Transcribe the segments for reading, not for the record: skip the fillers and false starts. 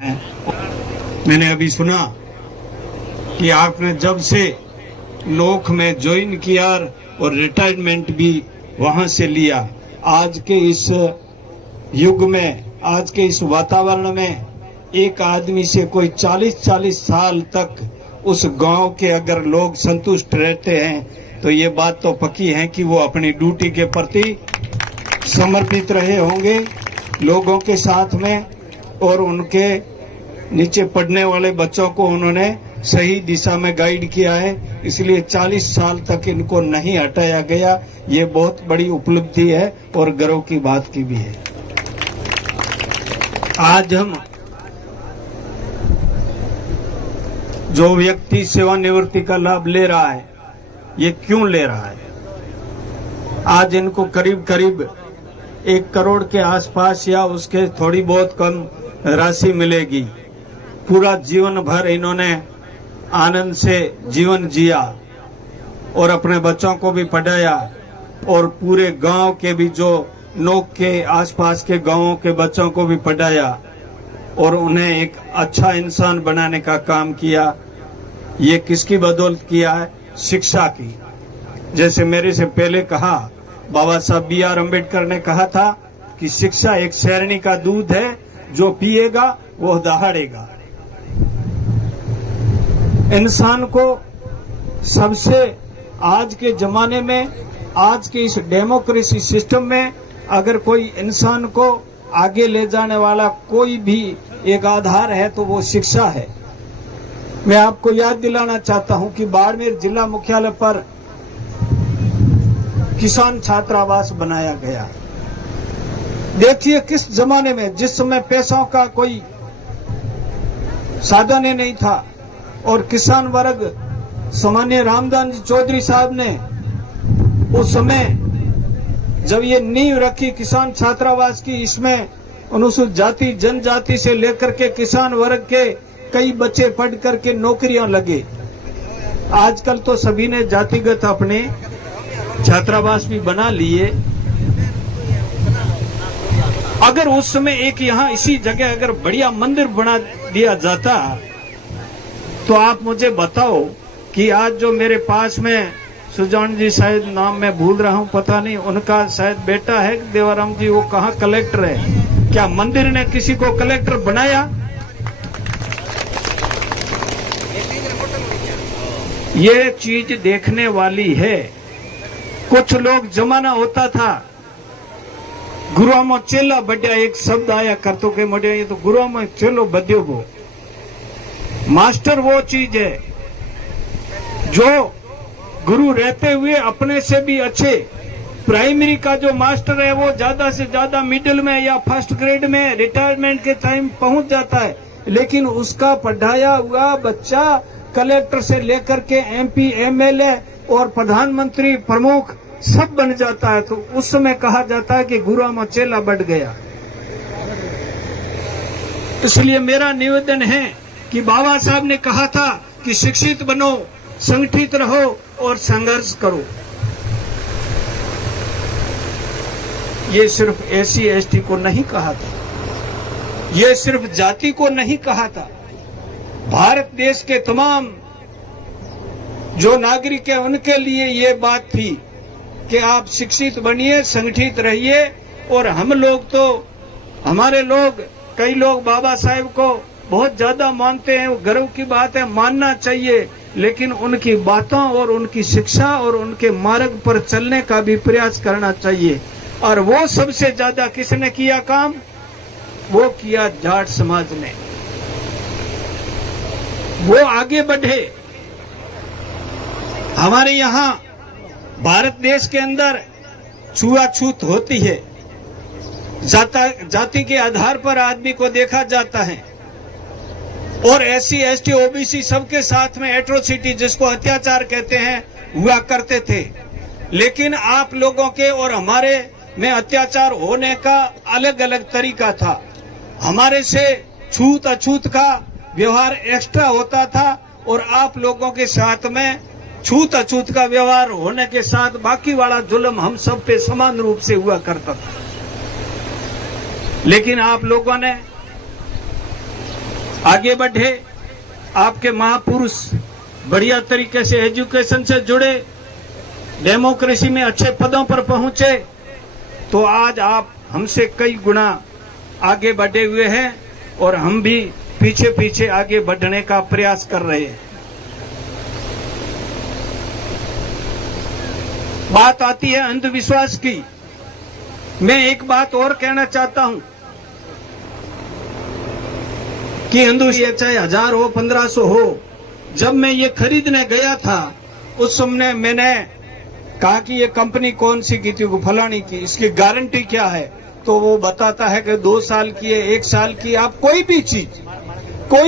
मैंने अभी सुना कि आपने जब से नोक में ज्वाइन किया और रिटायरमेंट भी वहां से लिया, आज के इस युग में, आज के इस वातावरण में एक आदमी से कोई 40-40 साल तक उस गांव के अगर लोग संतुष्ट रहते हैं तो ये बात तो पक्की है कि वो अपनी ड्यूटी के प्रति समर्पित रहे होंगे लोगों के साथ में, और उनके नीचे पढ़ने वाले बच्चों को उन्होंने सही दिशा में गाइड किया है। इसलिए 40 साल तक इनको नहीं हटाया गया। ये बहुत बड़ी उपलब्धि है और गर्व की बात की भी है। आज हम जो व्यक्ति सेवानिवृत्ति का लाभ ले रहा है, ये क्यों ले रहा है? आज इनको करीब करीब 1 करोड़ के आसपास या उसके थोड़ी बहुत कम राशि मिलेगी। पूरा जीवन भर इन्होंने आनंद से जीवन जिया और अपने बच्चों को भी पढ़ाया और पूरे गांव के भी, जो नोक के आसपास के गांवों के बच्चों को भी पढ़ाया और उन्हें एक अच्छा इंसान बनाने का काम किया। ये किसकी बदौलत किया है? शिक्षा की। जैसे मेरे से पहले कहा, बाबा साहब B.R. अम्बेडकर ने कहा था कि शिक्षा एक शेरनी का दूध है, जो पिएगा वो दहाड़ेगा। इंसान को सबसे आज के जमाने में, आज के इस डेमोक्रेसी सिस्टम में अगर कोई इंसान को आगे ले जाने वाला कोई भी एक आधार है तो वो शिक्षा है। मैं आपको याद दिलाना चाहता हूं कि बाड़मेर जिला मुख्यालय पर किसान छात्रावास बनाया गया। देखिए किस जमाने में, जिस समय पैसों का कोई साधन ही नहीं था और किसान वर्ग सामान्य रामदान जी चौधरी साहब ने उस समय जब ये नींव रखी किसान छात्रावास की, इसमें अनुसूचित जाति जनजाति से लेकर के किसान वर्ग के कई बच्चे पढ़ करके नौकरियां लगे। आजकल तो सभी ने जातिगत अपने छात्रावास भी बना लिए। अगर उस समय एक यहाँ इसी जगह अगर बढ़िया मंदिर बना दिया जाता तो आप मुझे बताओ कि आज जो मेरे पास में सुजान जी, शायद नाम मैं भूल रहा हूं, पता नहीं, उनका शायद बेटा है देवाराम जी, वो कहाँ कलेक्टर है? क्या मंदिर ने किसी को कलेक्टर बनाया? ये चीज देखने वाली है। कुछ लोग, जमाना होता था गुरुआ में चेला बढ़िया, एक शब्द आया करतो के मढ़िया, ये तो गुरुआ में चेलो बद्यो वो। मास्टर वो चीज है जो गुरु रहते हुए अपने से भी अच्छे, प्राइमरी का जो मास्टर है वो ज्यादा से ज्यादा मिडिल में या फर्स्ट ग्रेड में रिटायरमेंट के टाइम पहुंच जाता है, लेकिन उसका पढ़ाया हुआ बच्चा कलेक्टर से लेकर के MP, MLA और प्रधानमंत्री, प्रमुख सब बन जाता है। तो उस समय कहा जाता है कि गुरुआ में चेला बढ़ गया। इसलिए मेरा निवेदन है कि बाबा साहब ने कहा था कि शिक्षित बनो, संगठित रहो और संघर्ष करो। ये सिर्फ SC ST को नहीं कहा था, ये सिर्फ जाति को नहीं कहा था। भारत देश के तमाम जो नागरिक है उनके लिए ये बात थी कि आप शिक्षित बनिए, संगठित रहिए। और हम लोग तो, हमारे लोग, कई लोग बाबा साहेब को बहुत ज्यादा मानते हैं, गर्व की बात है, मानना चाहिए, लेकिन उनकी बातों और उनकी शिक्षा और उनके मार्ग पर चलने का भी प्रयास करना चाहिए। और वो सबसे ज्यादा किसने किया काम? वो किया जाट समाज ने। वो आगे बढ़े। हमारे यहाँ भारत देश के अंदर छुआछूत होती है, जाति के आधार पर आदमी को देखा जाता है, और SC ST OBC सबके साथ में एट्रोसिटी, जिसको अत्याचार कहते हैं, हुआ करते थे। लेकिन आप लोगों के और हमारे में अत्याचार होने का अलग अलग तरीका था। हमारे से छूत अछूत का व्यवहार एक्स्ट्रा होता था और आप लोगों के साथ में छूत अछूत का व्यवहार होने के साथ बाकी वाला जुल्म हम सब पे समान रूप से हुआ करता था। लेकिन आप लोगों ने आगे बढ़े, आपके महापुरुष बढ़िया तरीके से एजुकेशन से जुड़े, डेमोक्रेसी में अच्छे पदों पर पहुंचे, तो आज आप हमसे कई गुना आगे बढ़े हुए हैं और हम भी पीछे पीछे आगे बढ़ने का प्रयास कर रहे हैं। बात आती है अंधविश्वास की। मैं एक बात और कहना चाहता हूं कि हिंदू चाहे 1000 हो 1500 हो, जब मैं ये खरीदने गया था उस समय मैंने कहा कि ये कंपनी कौन सी की थी, फलानी की, इसकी गारंटी क्या है, तो वो बताता है कि 2 साल की है, 1 साल की। आप कोई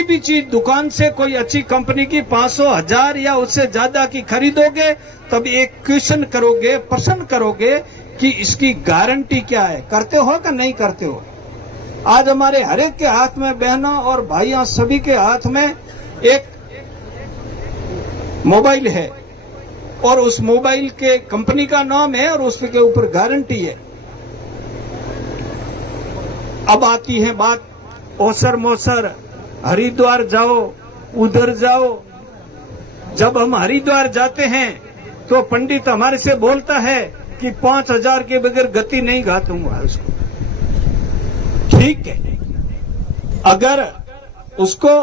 भी चीज दुकान से कोई अच्छी कंपनी की 500 1000 या उससे ज्यादा की खरीदोगे तब एक क्वेश्चन करोगे, प्रश्न करोगे कि इसकी गारंटी क्या है। करते हो कि नहीं करते हो? आज हमारे हरेक के हाथ में, बहनों और भाइयों सभी के हाथ में एक मोबाइल है और उस मोबाइल के कंपनी का नाम है और उसके ऊपर गारंटी है। अब आती है बात ओसर मोसर, हरिद्वार जाओ, उधर जाओ। जब हम हरिद्वार जाते हैं तो पंडित हमारे से बोलता है कि 5000 के बगैर गति नहीं गातूंगा उसको। ठीक है, अगर उसको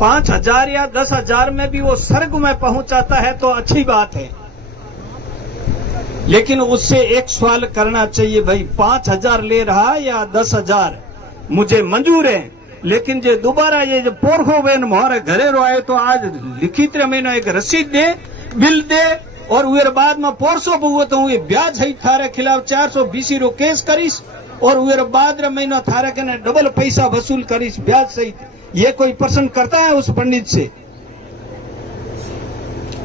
5000 या 10,000 में भी वो स्वर्ग में पहुंचाता है तो अच्छी बात है, लेकिन उससे एक सवाल करना चाहिए, भाई 5000 ले रहा या 10,000 मुझे मंजूर है, लेकिन जो दोबारा ये जो पोरखो बेन मोहरे घरे रो आए तो आज लिखित महीनो एक रसीद दे, बिल दे और उयर बाद में 400 बहु तो हुए ब्याज है थारे खिलाफ 420 रो केस करीस और उयर बाद महीनो थारे के डबल पैसा वसूल करीस ब्याज सहित। ये कोई प्रश्न करता है उस पंडित से?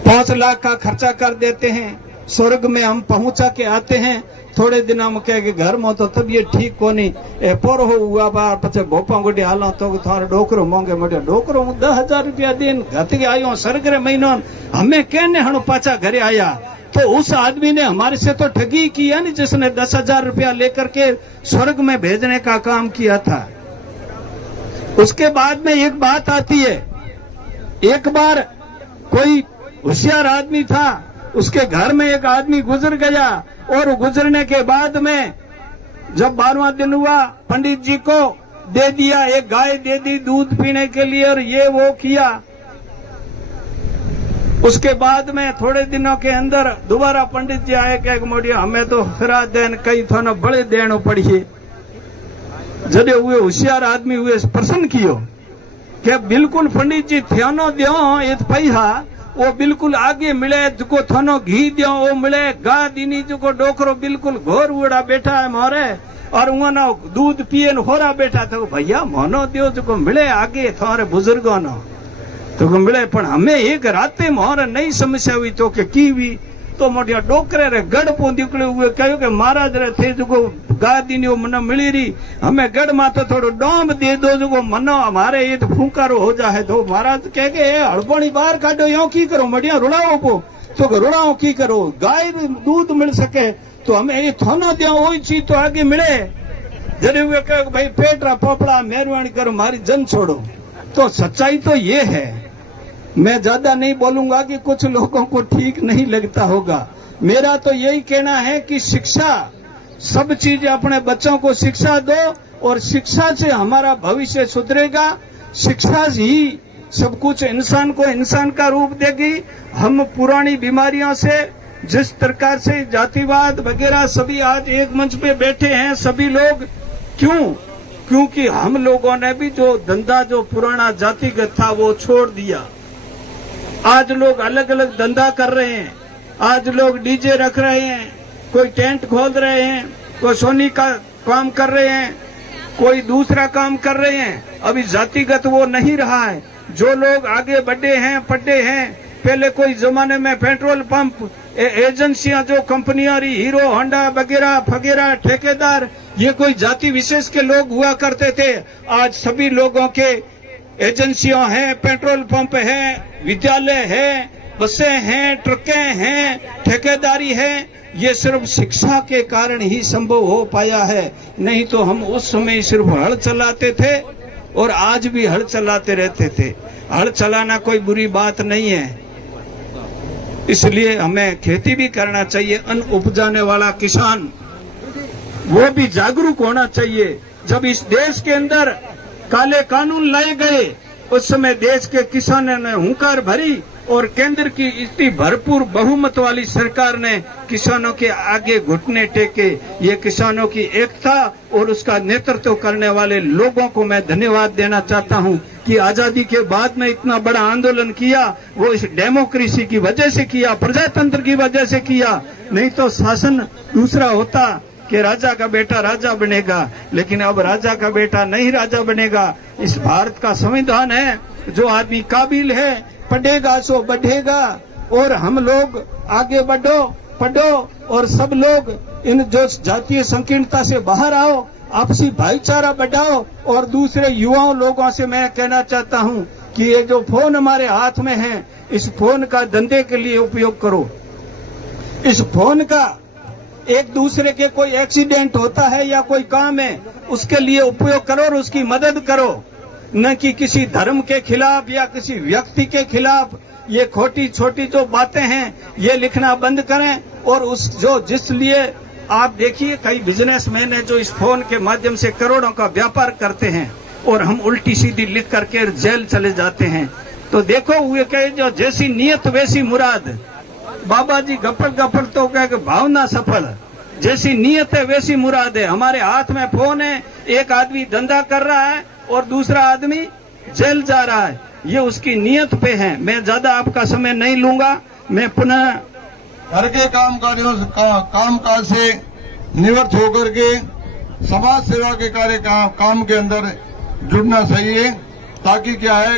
5 लाख का खर्चा कर देते हैं, स्वर्ग में हम पहुंचा के आते हैं, थोड़े दिन में कह के घर में तो तबियत ठीक कोनी, पोरो हुआ बार पचे भोपा गोटी हालो तो थारो डोकरो मांगे मोटे डोकरो 10,000 रुपया दिन घट के आयो स्वर्ग रे महीनो, हमें कहने हणो पाछा घरे आया। तो उस आदमी ने हमारे से तो ठगी की है नहीं, जिसने 10,000 रुपया लेकर के स्वर्ग में भेजने का काम किया था। उसके बाद में एक बात आती है, एक बार कोई होशियार आदमी था, उसके घर में एक आदमी गुजर गया और गुजरने के बाद में जब 12वां दिन हुआ पंडित जी को दे दिया, एक गाय दे दी दूध पीने के लिए और ये वो किया। उसके बाद में थोड़े दिनों के अंदर दोबारा पंडित जी आए कि मोड़िया हमें तो फिरा देन कई थानो बड़े देनो पड़िए। जदे हुए होशियार आदमी हुए प्रश्न कियो कि बिल्कुल पंडित जी थ्यानो दो ये पैसा वो बिल्कुल आगे मिले, जो थानो घी दियो वो मिले, गा दीनी जो डोकरो बिल्कुल घोर उड़ा बैठा है मोरे और उन्होंने दूध पिए होरा बैठा था। भैया मोनो दियो जो मिले आगे थारे बुजुर्गों नो तो मिले, पण हमें एक राते मोहर नई समस्या हुई तो के की हुई तो मोटिया डोकरे रे गढ़ पो निकले हुए कहो कि महाराज रे थे जो गा दीनी मन मिली रही, हमें गढ़ मा तो थोड़ो डोम दे दो जो मनो हमारे ये तो फूंकारो हो जाए। तो महाराज कह के हड़बड़ी बाहर काटो, यो की करो मडिया रुड़ाओ पो तो रुड़ाओ की करो, गाय दूध मिल सके तो हमें ये थानो दिया वही चीज तो आगे मिले। जरे हुए कहो भाई पेटरा पोपड़ा मेहरबानी करो मारी जन छोड़ो। तो सच्चाई तो ये है, मैं ज्यादा नहीं बोलूंगा कि कुछ लोगों को ठीक नहीं लगता होगा। मेरा तो यही कहना है कि शिक्षा, सब चीज अपने बच्चों को शिक्षा दो और शिक्षा से हमारा भविष्य सुधरेगा। शिक्षा ही सब कुछ इंसान को इंसान का रूप देगी। हम पुरानी बीमारियों से जिस प्रकार से जातिवाद वगैरह सभी आज एक मंच पे बैठे हैं सभी लोग, क्यों? क्योंकि हम लोगों ने भी जो धंधा जो पुराना जातिगत था वो छोड़ दिया। आज लोग अलग अलग धंधा कर रहे हैं, आज लोग डीजे रख रहे हैं, कोई टेंट खोल रहे हैं, कोई सोनी का काम कर रहे हैं, कोई दूसरा काम कर रहे हैं। अभी जातिगत वो नहीं रहा है। जो लोग आगे बढ़े हैं पढ़े हैं, पहले कोई जमाने में पेट्रोल पंप एजेंसियां जो कंपनियां रही, हीरो होंडा वगैरह वगैरह ठेकेदार, ये कोई जाति विशेष के लोग हुआ करते थे। आज सभी लोगों के एजेंसियां हैं, पेट्रोल पंप है, विद्यालय है, बसें हैं, ट्रकें हैं, ठेकेदारी है, ये सिर्फ शिक्षा के कारण ही संभव हो पाया है। नहीं तो हम उस समय सिर्फ हल चलाते थे और आज भी हल चलाते रहते थे। हल चलाना कोई बुरी बात नहीं है, इसलिए हमें खेती भी करना चाहिए। अन्न उपजाने वाला किसान वो भी जागरूक होना चाहिए। जब इस देश के अंदर काले कानून लाए गए उस समय देश के किसानों ने हुंकार भरी और केंद्र की इतनी भरपूर बहुमत वाली सरकार ने किसानों के आगे घुटने टेके। ये किसानों की एकता और उसका नेतृत्व करने वाले लोगों को मैं धन्यवाद देना चाहता हूं कि आजादी के बाद में इतना बड़ा आंदोलन किया, वो इस डेमोक्रेसी की वजह से किया, प्रजातंत्र की वजह से किया। नहीं तो शासन दूसरा होता कि राजा का बेटा राजा बनेगा, लेकिन अब राजा का बेटा नहीं राजा बनेगा। इस भारत का संविधान है, जो आदमी काबिल है पढ़ेगा सो बढ़ेगा। और हम लोग आगे बढ़ो, पढ़ो और सब लोग इन जो जातीय संकीर्णता से बाहर आओ, आपसी भाईचारा बढ़ाओ। और दूसरे युवाओं लोगों से मैं कहना चाहता हूं कि ये जो फोन हमारे हाथ में है, इस फोन का धंधे के लिए उपयोग करो। इस फोन का एक दूसरे के कोई एक्सीडेंट होता है या कोई काम है, उसके लिए उपयोग करो और उसकी मदद करो, न कि किसी धर्म के खिलाफ या किसी व्यक्ति के खिलाफ। ये खोटी छोटी जो बातें हैं ये लिखना बंद करें। और उस जो जिस लिए आप देखिए कई बिजनेसमैन है जो इस फोन के माध्यम से करोड़ों का व्यापार करते हैं और हम उल्टी सीधी लिख करके जेल चले जाते हैं। तो देखो हुए कहे जो जैसी नीयत वैसी मुराद। बाबा जी गप्पड़ तो कहे भावना सफल, जैसी नीयत है वैसी मुराद है। हमारे हाथ में फोन है, एक आदमी धंधा कर रहा है और दूसरा आदमी जेल जा रहा है, ये उसकी नीयत पे है। मैं ज्यादा आपका समय नहीं लूंगा। मैं पुनः घर के कामकाज से निवृत्त होकर के समाज सेवा के कार्य काम के अंदर जुड़ना चाहिए, ताकि क्या है,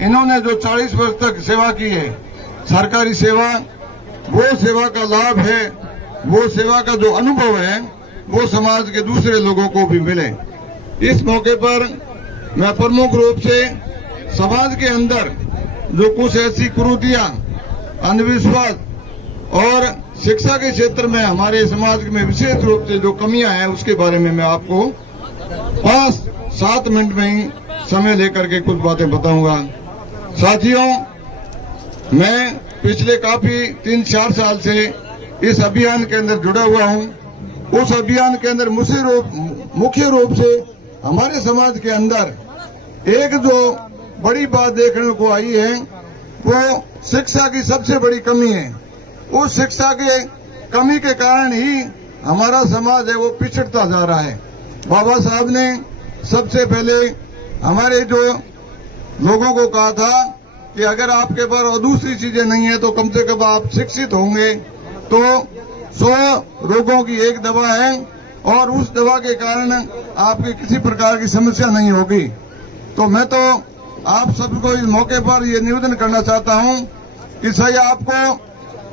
इन्होंने जो 40 वर्ष तक सेवा की है, सरकारी सेवा, वो सेवा का लाभ है, वो सेवा का जो अनुभव है वो समाज के दूसरे लोगों को भी मिले। इस मौके पर मैं प्रमुख रूप से समाज के अंदर जो कुछ ऐसी कुरीतियां, अंधविश्वास और शिक्षा के क्षेत्र में हमारे समाज में विशेष रूप से जो कमियां हैं उसके बारे में मैं आपको 5-7 मिनट में ही समय लेकर के कुछ बातें बताऊंगा। साथियों, मैं पिछले काफी 3-4 साल से इस अभियान के अंदर जुड़ा हुआ हूं। उस अभियान के अंदर मुख्य रूप से हमारे समाज के अंदर एक जो बड़ी बात देखने को आई है वो शिक्षा की सबसे बड़ी कमी है। उस शिक्षा के कमी के कारण ही हमारा समाज है वो पिछड़ता जा रहा है। बाबा साहब ने सबसे पहले हमारे जो लोगों को कहा था कि अगर आपके पास और दूसरी चीजें नहीं है तो कम से कम आप शिक्षित होंगे तो 100 रोगों की एक दवा है और उस दवा के कारण आपकी किसी प्रकार की समस्या नहीं होगी। तो मैं तो आप सबको इस मौके पर ये निवेदन करना चाहता हूं कि सही आपको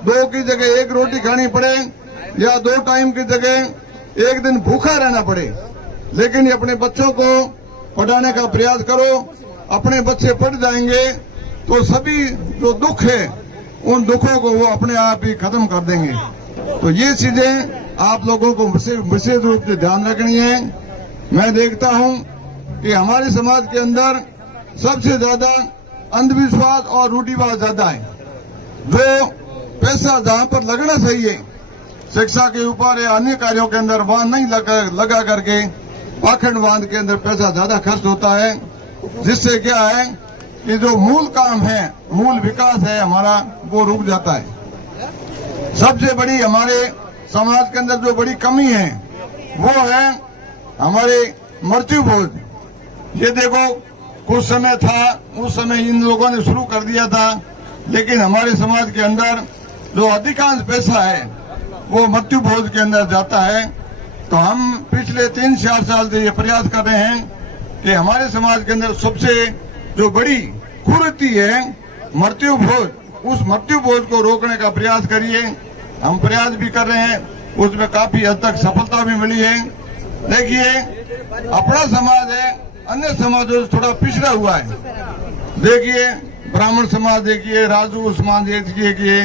2 की जगह 1 रोटी खानी पड़े या 2 टाइम की जगह 1 दिन भूखा रहना पड़े, लेकिन अपने बच्चों को पढ़ाने का प्रयास करो। अपने बच्चे पढ़ जाएंगे तो सभी जो दुख है उन दुखों को वो अपने आप ही खत्म कर देंगे। तो ये चीजें आप लोगों को विशेष रूप से ध्यान रखनी है। मैं देखता हूं कि हमारे समाज के अंदर सबसे ज्यादा अंधविश्वास और रूढ़िवाद ज्यादा है। जो पैसा जहां पर लगना चाहिए शिक्षा के ऊपर या अन्य कार्यों के अंदर वहां नहीं लगा करके पाखंडवाद के अंदर पैसा ज्यादा खर्च होता है, जिससे क्या है कि जो मूल काम है, मूल विकास है हमारा, वो रुक जाता है। सबसे बड़ी हमारे समाज के अंदर जो बड़ी कमी है वो है हमारे मृत्यु भोज। ये देखो कुछ समय था, उस समय इन लोगों ने शुरू कर दिया था, लेकिन हमारे समाज के अंदर जो अधिकांश पैसा है वो मृत्यु भोज के अंदर जाता है। तो हम पिछले 3-4 साल से ये प्रयास कर रहे हैं कि हमारे समाज के अंदर सबसे जो बड़ी कुरीति है मृत्यु भोज, उस मृत्यु भोज को रोकने का प्रयास करिए। हम प्रयास भी कर रहे हैं, उसमें काफी हद तक सफलता भी मिली है। देखिए, अपना समाज है अन्य समाजों से थोड़ा पिछड़ा हुआ है। देखिए, ब्राह्मण समाज देखिए, राजू समाज देखिए,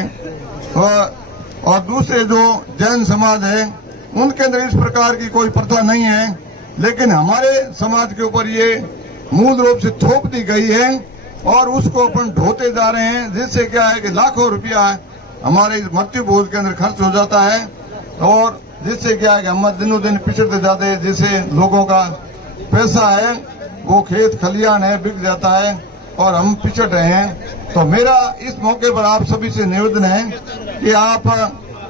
और दूसरे जो जैन समाज है उनके अंदर इस प्रकार की कोई प्रथा नहीं है, लेकिन हमारे समाज के ऊपर ये मूल रूप से थोप दी गई है और उसको अपन ढोते जा रहे हैं, जिससे क्या है कि लाखों रुपया हमारे मृत्यु भोज के अंदर खर्च हो जाता है और जिससे क्या है कि हम दिनों दिन पिछड़ते जाते हैं। जिससे लोगों का पैसा है वो खेत खलियान है बिक जाता है और हम पिछड़ रहे हैं। तो मेरा इस मौके पर आप सभी से निवेदन है कि आप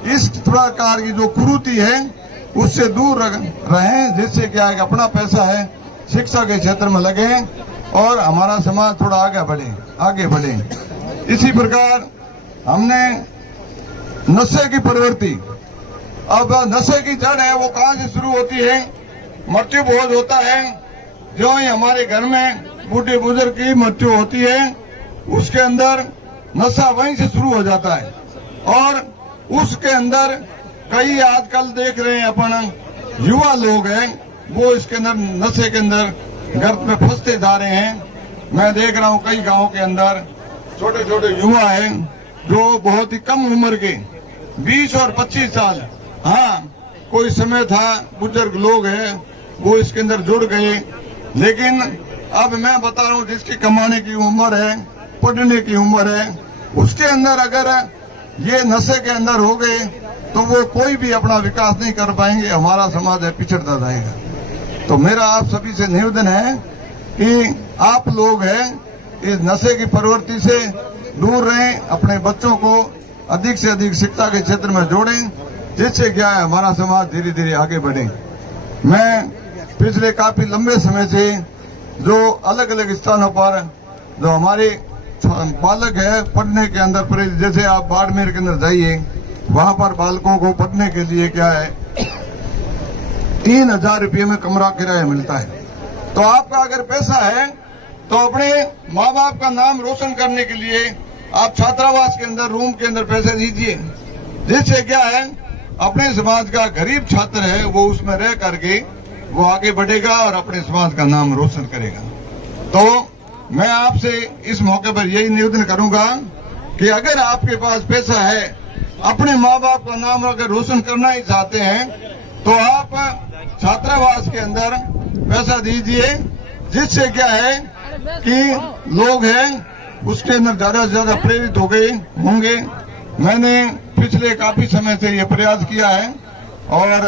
इस प्रकार की जो कुरीति है उससे दूर रहें, जिससे क्या है कि अपना पैसा है शिक्षा के क्षेत्र में लगे और हमारा समाज थोड़ा आगे बढ़े। इसी प्रकार हमने नशे की प्रवृत्ति, अब नशे की जड़ है वो कहाँ से शुरू होती है? मृत्यु भोज होता है, जो ही हमारे घर में बूढ़े बुजुर्ग की मृत्यु होती है उसके अंदर नशा वहीं से शुरू हो जाता है और उसके अंदर कई आजकल देख रहे हैं अपन युवा लोग हैं वो इसके अंदर नशे के अंदर गर्त में फंसते जा रहे हैं। मैं देख रहा हूं कई गांवों के अंदर छोटे छोटे युवा हैं जो बहुत ही कम उम्र के 20 और 25 साल, हाँ कोई समय था बुजुर्ग लोग हैं वो इसके अंदर जुड़ गए, लेकिन अब मैं बता रहा हूँ जिसकी कमाने की उम्र है, पढ़ने की उम्र है, उसके अंदर अगर ये नशे के अंदर हो गए तो वो कोई भी अपना विकास नहीं कर पाएंगे, हमारा समाज है पिछड़ता जाएगा। तो मेरा आप सभी से निवेदन है कि आप लोग हैं इस नशे की प्रवृत्ति से दूर रहें, अपने बच्चों को अधिक से अधिक शिक्षा के क्षेत्र में जोड़ें, जिससे क्या है हमारा समाज धीरे धीरे आगे बढ़े। मैं पिछले काफी लंबे समय से जो अलग अलग स्थानों पर जो हमारे बालक है पढ़ने के अंदर प्रेरित, जैसे आप बाड़मेर के अंदर जाइए वहां पर बालकों को पढ़ने के लिए क्या है 3000 रुपये में कमरा किराया मिलता है। तो आपका अगर पैसा है तो अपने माँ बाप का नाम रोशन करने के लिए आप छात्रावास के अंदर रूम के अंदर पैसे दीजिए, जिससे क्या है अपने समाज का गरीब छात्र है वो उसमें रह करके वो आगे बढ़ेगा और अपने समाज का नाम रोशन करेगा। तो मैं आपसे इस मौके पर यही निवेदन करूंगा कि अगर आपके पास पैसा है, अपने माँ बाप का नाम अगर रोशन करना ही चाहते हैं तो आप छात्रावास के अंदर पैसा दीजिए, जिससे क्या है कि लोग हैं उसके अंदर ज्यादा से ज्यादा प्रेरित हो गए होंगे। मैंने पिछले काफी समय से ये प्रयास किया है और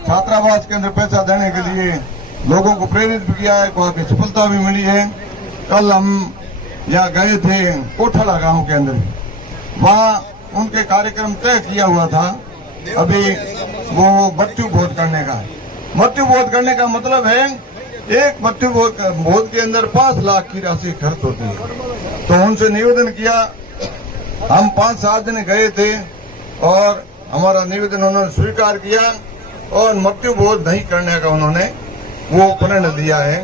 छात्रावास के अंदर पैसा देने के लिए लोगों को प्रेरित भी किया है, काफी सफलता भी मिली है। कल हम यहाँ गए थे कोठला गांव के अंदर, वहाँ उनके कार्यक्रम तय किया हुआ था अभी वो मृत्यु भोज करने का। मृत्यु भोज करने का मतलब है एक मृत्यु भोज के अंदर 5 लाख की राशि खर्च होती है। तो उनसे निवेदन किया, हम 5-7 दिन गए थे और हमारा निवेदन उन्होंने स्वीकार किया और मृत्यु भोज नहीं करने का उन्होंने वो प्रण लिया है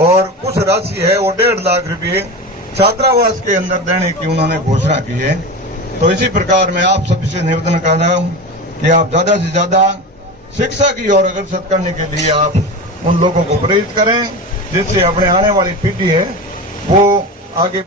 और कुछ राशि है वो 1.5 लाख रुपये छात्रावास के अंदर देने की उन्होंने घोषणा की है। तो इसी प्रकार मैं आप सभी से निवेदन कर रहा हूँ कि आप ज्यादा से ज्यादा शिक्षा की ओर अग्रसर करने के लिए आप उन लोगों को प्रेरित करें, जिससे अपने आने वाली पीढ़ी है वो आगे